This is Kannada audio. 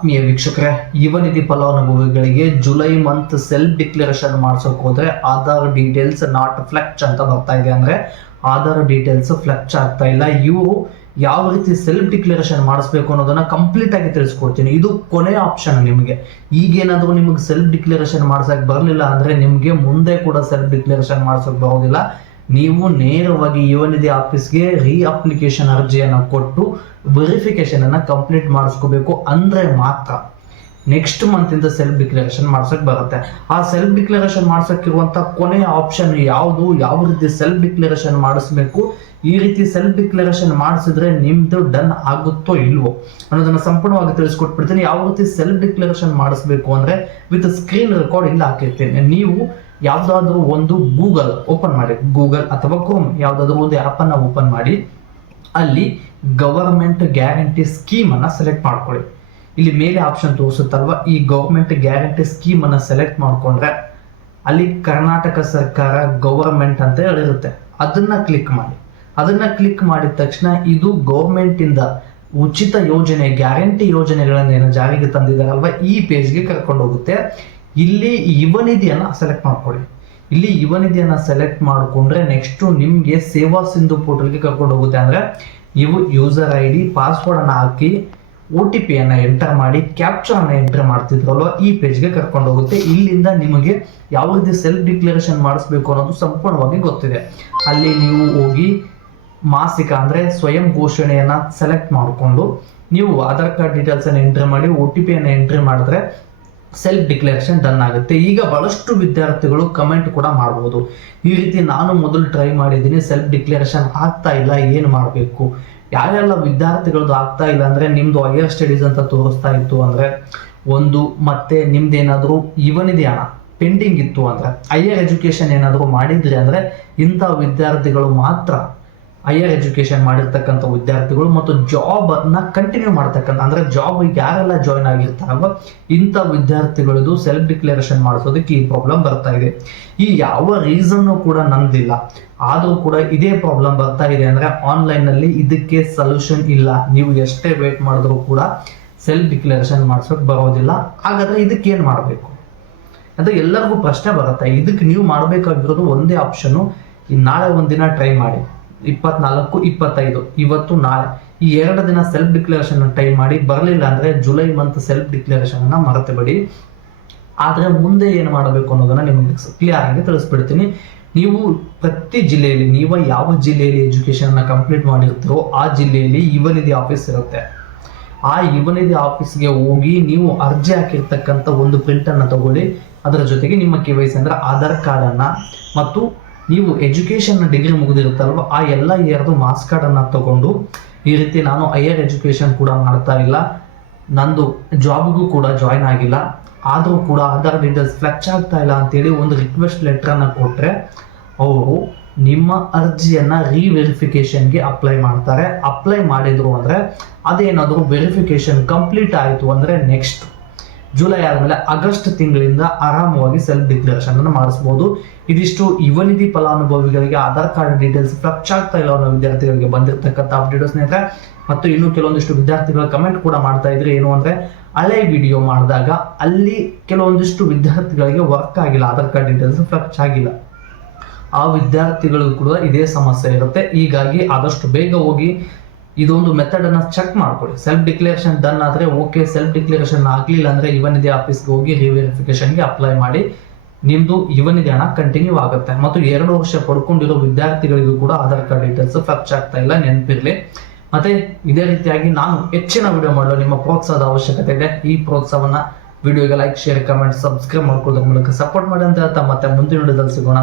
ಆತ್ಮೀಯ ವೀಕ್ಷಕರೇ, ಯುವ ನಿಧಿ ಫಲಾನುಭವಿಗಳಿಗೆ ಜುಲೈ ಮಂತ್ ಸೆಲ್ಫ್ ಡಿಕ್ಲರೇಷನ್ ಮಾಡ್ಸೋಕೆ ಹೋದ್ರೆ ಆಧಾರ್ ಡೀಟೇಲ್ಸ್ ನಾಟ್ ಫ್ಲೆಕ್ಚ್ ಅಂತ ಬರ್ತಾ ಇದೆ. ಅಂದ್ರೆ ಆಧಾರ್ ಡೀಟೇಲ್ಸ್ ಫ್ಲೆಕ್ಚ್ ಆಗ್ತಾ ಇಲ್ಲ. ಇವರು ಯಾವ ರೀತಿ ಸೆಲ್ಫ್ ಡಿಕ್ಲರೇಷನ್ ಮಾಡಿಸ್ಬೇಕು ಅನ್ನೋದನ್ನ ಕಂಪ್ಲೀಟ್ ಆಗಿ ತಿಳಿಸ್ಕೊಡ್ತೀನಿ. ಇದು ಕೊನೆ ಆಪ್ಷನ್. ನಿಮಗೆ ಈಗೇನಾದ್ರೂ ನಿಮಗೆ ಸೆಲ್ಫ್ ಡಿಕ್ಲರೇಷನ್ ಮಾಡ್ಸಕ್ ಬರಲಿಲ್ಲ ಅಂದ್ರೆ ನಿಮಗೆ ಮುಂದೆ ಕೂಡ ಸೆಲ್ಫ್ ಡಿಕ್ಲರೇಷನ್ ಮಾಡ್ಸೋಕೆ ಬರೋದಿಲ್ಲ. ನೀವು ನೇರವಾಗಿ ಯುವ ನಿಧಿ ಆಫೀಸ್ಗೆ ರೀ ಅಪ್ಲಿಕೇಶನ್ ಅರ್ಜಿಯನ್ನು ಕೊಟ್ಟು ವೆರಿಫಿಕೇಶನ್ ಅನ್ನ ಕಂಪ್ಲೀಟ್ ಮಾಡಿಸ್ಕೋಬೇಕು. ಅಂದ್ರೆ ಮಾತ್ರ ನೆಕ್ಸ್ಟ್ ಮಂತ್ ಇಂದ ಸೆಲ್ಫ್ ಡಿಕ್ಲರೇಷನ್ ಮಾಡ್ಸಕ್ ಬರುತ್ತೆ. ಆ ಸೆಲ್ಫ್ ಡಿಕ್ಲರೇಷನ್ ಮಾಡ್ಸಕ್ಕಿರುವಂತ ಕೊನೆಯ ಆಪ್ಷನ್ ಯಾವುದು, ಯಾವ ರೀತಿ ಸೆಲ್ಫ್ ಡಿಕ್ಲರೇಷನ್ ಮಾಡಿಸ್ಬೇಕು, ಈ ರೀತಿ ಸೆಲ್ಫ್ ಡಿಕ್ಲರೇಷನ್ ಮಾಡಿಸಿದ್ರೆ ನಿಮ್ದು ಡನ್ ಆಗುತ್ತೋ ಇಲ್ವೋ ಅನ್ನೋದನ್ನ ಸಂಪೂರ್ಣವಾಗಿ ತಿಳಿಸ್ಕೊಟ್ಬಿಡ್ತೀನಿ. ಯಾವ ರೀತಿ ಸೆಲ್ಫ್ ಡಿಕ್ಲರೇಷನ್ ಮಾಡಿಸ್ಬೇಕು ಅಂದ್ರೆ ವಿತ್ ಸ್ಕ್ರೀನ್ ರೆಕಾರ್ಡ್ ಇಲ್ಲ ಹಾಕಿರ್ತೇನೆ. ನೀವು ಯಾವ್ದಾದ್ರು ಒಂದು ಗೂಗಲ್ ಓಪನ್ ಮಾಡಿ, ಗೂಗಲ್ ಅಥವಾ ಕ್ರೋಮ್ ಯಾವ್ದಾದ್ರು ಒಂದು ಆಪ್ ಅನ್ನ ಓಪನ್ ಮಾಡಿ, ಅಲ್ಲಿ ಗವರ್ಮೆಂಟ್ ಗ್ಯಾರಂಟಿ ಸ್ಕೀಮ್ ಅನ್ನ ಸೆಲೆಕ್ಟ್ ಮಾಡ್ಕೊಳ್ಳಿ. ಇಲ್ಲಿ ಮೇಲೆ ಆಪ್ಷನ್ ತೋರಿಸುತ್ತಲ್ವಾ, ಈ ಗವರ್ಮೆಂಟ್ ಗ್ಯಾರಂಟಿ ಸ್ಕೀಮ್ ಅನ್ನ ಸೆಲೆಕ್ಟ್ ಮಾಡ್ಕೊಂಡ್ರೆ ಅಲ್ಲಿ ಕರ್ನಾಟಕ ಸರ್ಕಾರ ಗವರ್ಮೆಂಟ್ ಅಂತ ಹೇಳಿರುತ್ತೆ. ಅದನ್ನ ಕ್ಲಿಕ್ ಮಾಡಿ. ಅದನ್ನ ಕ್ಲಿಕ್ ಮಾಡಿದ ತಕ್ಷಣ ಇದು ಗವರ್ಮೆಂಟ್ ಇಂದ ಉಚಿತ ಯೋಜನೆ, ಗ್ಯಾರಂಟಿ ಯೋಜನೆಗಳನ್ನ ಜಾರಿಗೆ ತಂದಿದ್ದಾರಲ್ವಾ, ಈ ಪೇಜ್ಗೆ ಕರ್ಕೊಂಡು ಹೋಗುತ್ತೆ. ಇಲ್ಲಿ ಯುವ ನಿಧಿಯನ್ನ ಸೆಲೆಕ್ಟ್ ಮಾಡ್ಕೊಳ್ಳಿ. ಇಲ್ಲಿ ಯುವ ನಿಧಿಯನ್ನ ಸೆಲೆಕ್ಟ್ ಮಾಡಿಕೊಂಡ್ರೆ ನೆಕ್ಸ್ಟ್ ನಿಮ್ಗೆ ಸೇವಾ ಸಿಂಧು ಪೋರ್ಟಲ್ಗೆ ಕರ್ಕೊಂಡು ಹೋಗುತ್ತೆ. ಅಂದ್ರೆ ನೀವು ಯೂಸರ್ ID, ಪಾಸ್ವರ್ಡ್ ಅನ್ನ ಹಾಕಿ OTP ಅನ್ನ ಎಂಟರ್ ಮಾಡಿ ಕ್ಯಾಪ್ಚರ್ ಅನ್ನ ಎಂಟರ್ ಮಾಡ್ತಿದ್ರಲ್ವ, ಈ ಪೇಜ್ಗೆ ಕರ್ಕೊಂಡು ಹೋಗುತ್ತೆ. ಇಲ್ಲಿಂದ ನಿಮಗೆ ಯಾವ ರೀತಿ ಸೆಲ್ಫ್ ಡಿಕ್ಲರೇಷನ್ ಮಾಡಿಸ್ಬೇಕು ಅನ್ನೋದು ಸಂಪೂರ್ಣವಾಗಿ ಗೊತ್ತಿದೆ. ಅಲ್ಲಿ ನೀವು ಹೋಗಿ ಮಾಸಿಕ ಅಂದ್ರೆ ಸ್ವಯಂ ಘೋಷಣೆಯನ್ನ ಸೆಲೆಕ್ಟ್ ಮಾಡಿಕೊಂಡು ನೀವು ಆಧಾರ್ ಕಾರ್ಡ್ ಡೀಟೇಲ್ಸ್ ಅನ್ನ ಎಂಟ್ರಿ ಮಾಡಿ OTP ಅನ್ನ ಎಂಟ್ರಿ ಮಾಡಿದ್ರೆ ಸೆಲ್ಫ್ ಡಿಕ್ಲರೇಷನ್ ಡನ್ ಆಗುತ್ತೆ. ಈಗ ಬಹಳಷ್ಟು ವಿದ್ಯಾರ್ಥಿಗಳು ಕಮೆಂಟ್ ಕೂಡ ಮಾಡಬಹುದು, ಈ ರೀತಿ ನಾನು ಮೊದಲು ಟ್ರೈ ಮಾಡಿದ್ದೀನಿ, ಸೆಲ್ಫ್ ಡಿಕ್ಲರೇಷನ್ ಆಗ್ತಾ ಇಲ್ಲ, ಏನು ಮಾಡಬೇಕು? ಯಾರೆಲ್ಲ ವಿದ್ಯಾರ್ಥಿಗಳದ್ದು ಆಗ್ತಾ ಇಲ್ಲ ಅಂದ್ರೆ ನಿಮ್ದು ಹೈಯರ್ ಸ್ಟಡೀಸ್ ಅಂತ ತೋರಿಸ್ತಾ ಇತ್ತು ಅಂದ್ರೆ ಒಂದು, ಮತ್ತೆ ನಿಮ್ದೇನಾದ್ರೂ ಯುವ ನಿಧಿ ಹಣ ಪೆಂಡಿಂಗ್ ಇತ್ತು ಅಂದ್ರೆ, ಹೈಯರ್ ಎಜುಕೇಶನ್ ಏನಾದ್ರು ಮಾಡಿದ್ರಿ ಅಂದ್ರೆ ಇಂಥ ವಿದ್ಯಾರ್ಥಿಗಳು ಮಾತ್ರ, ಹೈಯರ್ ಎಜುಕೇಶನ್ ಮಾಡಿರ್ತಕ್ಕಂಥ ವಿದ್ಯಾರ್ಥಿಗಳು ಮತ್ತು ಜಾಬ್ ಅನ್ನ ಕಂಟಿನ್ಯೂ ಮಾಡ್ತಕ್ಕಂಥ, ಅಂದ್ರೆ ಜಾಬ್ ಯಾರೆಲ್ಲ ಜಾಯ್ನ್ ಆಗಿರ್ತಾರಲ್ವ ಇಂಥ ವಿದ್ಯಾರ್ಥಿಗಳದ್ದು ಸೆಲ್ಫ್ ಡಿಕ್ಲರೇಷನ್ ಮಾಡಿಸೋದಕ್ಕೆ ಈ ಪ್ರಾಬ್ಲಮ್ ಬರ್ತಾ ಇದೆ. ಈ ಯಾವ ರೀಸನ್ ಕೂಡ ನಂದಿಲ್ಲ, ಆದ್ರೂ ಕೂಡ ಇದೇ ಪ್ರಾಬ್ಲಮ್ ಬರ್ತಾ ಇದೆ. ಅಂದ್ರೆ ಆನ್ಲೈನ್ ನಲ್ಲಿ ಇದಕ್ಕೆ ಸೊಲ್ಯೂಷನ್ ಇಲ್ಲ. ನೀವು ಎಷ್ಟೇ ವೇಟ್ ಮಾಡಿದ್ರು ಕೂಡ ಸೆಲ್ಫ್ ಡಿಕ್ಲರೇಷನ್ ಮಾಡಿಸೋಕೆ ಬರೋದಿಲ್ಲ. ಹಾಗಾದ್ರೆ ಇದಕ್ಕೆ ಏನ್ ಮಾಡಬೇಕು ಅಂತ ಎಲ್ಲರಿಗೂ ಪ್ರಶ್ನೆ ಬರುತ್ತೆ. ಇದಕ್ಕೆ ನೀವು ಮಾಡಬೇಕಾಗಿರೋದು ಒಂದೇ ಆಪ್ಷನ್. ನಾಳೆ ಒಂದಿನ ಟ್ರೈ ಮಾಡಿ, 24, 25 ಇವತ್ತು ನಾಳೆ ಈ 2 ದಿನ ಸೆಲ್ಫ್ ಡಿಕ್ಲರೇಷನ್ ಟ್ರೈ ಮಾಡಿ. ಬರಲಿಲ್ಲ ಅಂದ್ರೆ ಜುಲೈ ಮಂತ್ ಸೆಲ್ಫ್ ಡಿಕ್ಲರೇಷನ್ ಅನ್ನ ಮರೆತು ಬಿಡಿ. ಆದ್ರೆ ಮುಂದೆ ಏನು ಮಾಡಬೇಕು ಅನ್ನೋದನ್ನ ನಿಮಗೆ ಕ್ಲಿಯರ್ ಆಗಿ ತಿಳಿಸ್ಬಿಡ್ತೀನಿ. ನೀವು ಪ್ರತಿ ಜಿಲ್ಲೆಯಲ್ಲಿ, ನೀವು ಯಾವ ಜಿಲ್ಲೆಯಲ್ಲಿ ಎಜುಕೇಶನ್ ಅನ್ನ ಕಂಪ್ಲೀಟ್ ಮಾಡಿರ್ತೀರೋ ಆ ಜಿಲ್ಲೆಯಲ್ಲಿ ಯುವ ನಿಧಿ ಆಫೀಸ್ ಇರುತ್ತೆ. ಆ ಯುವ ನಿಧಿ ಆಫೀಸ್ಗೆ ಹೋಗಿ ನೀವು ಅರ್ಜಿ ಹಾಕಿರ್ತಕ್ಕಂಥ ಒಂದು ಪ್ರಿಂಟ್ ಅನ್ನ ತಗೊಳ್ಳಿ. ಅದರ ಜೊತೆಗೆ ನಿಮ್ಮ KYC ಅಂದ್ರೆ ಆಧಾರ್ ಕಾರ್ಡ್ ಅನ್ನ ಮತ್ತು ನೀವು ಎಜುಕೇಶನ್ ಡಿಗ್ರಿ ಮುಗಿದಿರುತ್ತಲ್ವ ಆ ಎಲ್ಲ ಇಯರ್ದು ಮಾರ್ಕ್ಸ್ ಕಾರ್ಡ್ ಅನ್ನ ತಗೊಂಡು, ಈ ರೀತಿ ನಾನು ಹೈಯರ್ ಎಜುಕೇಶನ್ ಕೂಡ ಮಾಡ್ತಾ ಇಲ್ಲ, ನಂದು ಜಾಬ್ಗೂ ಕೂಡ ಜಾಯ್ನ್ ಆಗಿಲ್ಲ, ಆದರೂ ಕೂಡ ಆಧಾರ್ ಡೀಟೇಲ್ಸ್ ಫ್ಲೆಕ್ಚ್ ಆಗ್ತಾ ಇಲ್ಲ ಅಂತೇಳಿ ಒಂದು ರಿಕ್ವೆಸ್ಟ್ ಲೆಟರ್ ಅನ್ನ ಕೊಟ್ರೆ ಅವರು ನಿಮ್ಮ ಅರ್ಜಿಯನ್ನ ರಿವೆರಿಫಿಕೇಶನ್ಗೆ ಅಪ್ಲೈ ಮಾಡ್ತಾರೆ. ಅಪ್ಲೈ ಮಾಡಿದ್ರು ಅಂದ್ರೆ ಅದೇನಾದರೂ ವೆರಿಫಿಕೇಶನ್ ಕಂಪ್ಲೀಟ್ ಆಯಿತು ಅಂದ್ರೆ ನೆಕ್ಸ್ಟ್ ಜುಲೈ ಆದಮೇಲೆ ಆಗಸ್ಟ್ ತಿಂಗಳಿಂದ ಆರಾಮವಾಗಿ ಸೆಲ್ಫ್ ಡಿಕ್ಲರೇಷನ್ ಅನ್ನು ಮಾಡಿಸಬಹುದು. ಇದಿಷ್ಟು ಯುವ ನಿಧಿ ಫಲಾನುಭವಿಗಳಿಗೆ ಆಧಾರ್ ಕಾರ್ಡ್ ಡೀಟೇಲ್ಸ್ ಫ್ಲೆಕ್ಚ್ ಆಗ್ತಾ ಇಲ್ಲ ಅನ್ನೋ ವಿದ್ಯಾರ್ಥಿಗಳಿಗೆ ಬಂದಿರತಕ್ಕಂಥ ಅಪ್ಡೇಟ್ ಸ್ನೇಹಿತರೆ. ಮತ್ತು ಇನ್ನು ಕೆಲವೊಂದಿಷ್ಟು ವಿದ್ಯಾರ್ಥಿಗಳ ಕಮೆಂಟ್ ಕೂಡ ಮಾಡ್ತಾ ಇದ್ರೆ ಏನು ಅಂದ್ರೆ ಹಳೆ ವಿಡಿಯೋ ಮಾಡಿದಾಗ ಅಲ್ಲಿ ಕೆಲವೊಂದಿಷ್ಟು ವಿದ್ಯಾರ್ಥಿಗಳಿಗೆ ವರ್ಕ್ ಆಗಿಲ್ಲ, ಆಧಾರ್ ಕಾರ್ಡ್ ಡೀಟೇಲ್ಸ್ ಫ್ಲೆಕ್ಚ್ ಆಗಿಲ್ಲ. ಆ ವಿದ್ಯಾರ್ಥಿಗಳಿಗೂ ಕೂಡ ಇದೇ ಸಮಸ್ಯೆ ಇರುತ್ತೆ. ಹೀಗಾಗಿ ಆದಷ್ಟು ಬೇಗ ಹೋಗಿ ಇದೊಂದು ಮೆಥಡ್ ಅನ್ನ ಚೆಕ್ ಮಾಡ್ಕೊಳ್ಳಿ. ಸೆಲ್ಫ್ ಡಿಕ್ಲರೇಷನ್ ಡನ್ ಆದ್ರೆ ಓಕೆ, ಸೆಲ್ಫ್ ಡಿಕ್ಲರೇಷನ್ ಆಗ್ಲಿಲ್ಲ ಅಂದ್ರೆ ಯುವ ನಿಧಿ ಆಫೀಸ್ಗೆ ಹೋಗಿ ರಿವೆರಿಫಿಕೇಶನ್ಗೆ ಅಪ್ಲೈ ಮಾಡಿ. ನಿಮ್ದು ಯುವ ನಿಧಿ ಹಣ ಕಂಟಿನ್ಯೂ ಆಗುತ್ತೆ. ಮತ್ತು 2 ವರ್ಷ ಪಡ್ಕೊಂಡಿರೋ ವಿದ್ಯಾರ್ಥಿಗಳಿಗೂ ಕೂಡ ಆಧಾರ್ ಕಾರ್ಡ್ ಡೀಟೇಲ್ಸ್ ಫ್ಲೆಕ್ಚ್ ಆಗ್ತಾ ಇಲ್ಲ, ನೆನಪಿರ್ಲಿ. ಮತ್ತೆ ಇದೇ ರೀತಿಯಾಗಿ ನಾನು ಹೆಚ್ಚಿನ ವಿಡಿಯೋ ಮಾಡಲು ನಿಮ್ಮ ಪ್ರೋತ್ಸಾಹದ ಅವಶ್ಯಕತೆ ಇದೆ. ಈ ಪ್ರೋತ್ಸಾಹವನ್ನ ವಿಡಿಯೋಗೆ ಲೈಕ್, ಶೇರ್, ಕಮೆಂಟ್, ಸಬ್ಸ್ಕ್ರೈಬ್ ಮಾಡ್ಕೊಳ್ಳೋದ್ರ ಮೂಲಕ ಸಪೋರ್ಟ್ ಮಾಡಿ ಅಂತ ಹೇಳ್ತಾ ಮತ್ತೆ ಮುಂದಿನ ವಿಡಿಯೋದಲ್ಲಿ ಸಿಗೋಣ.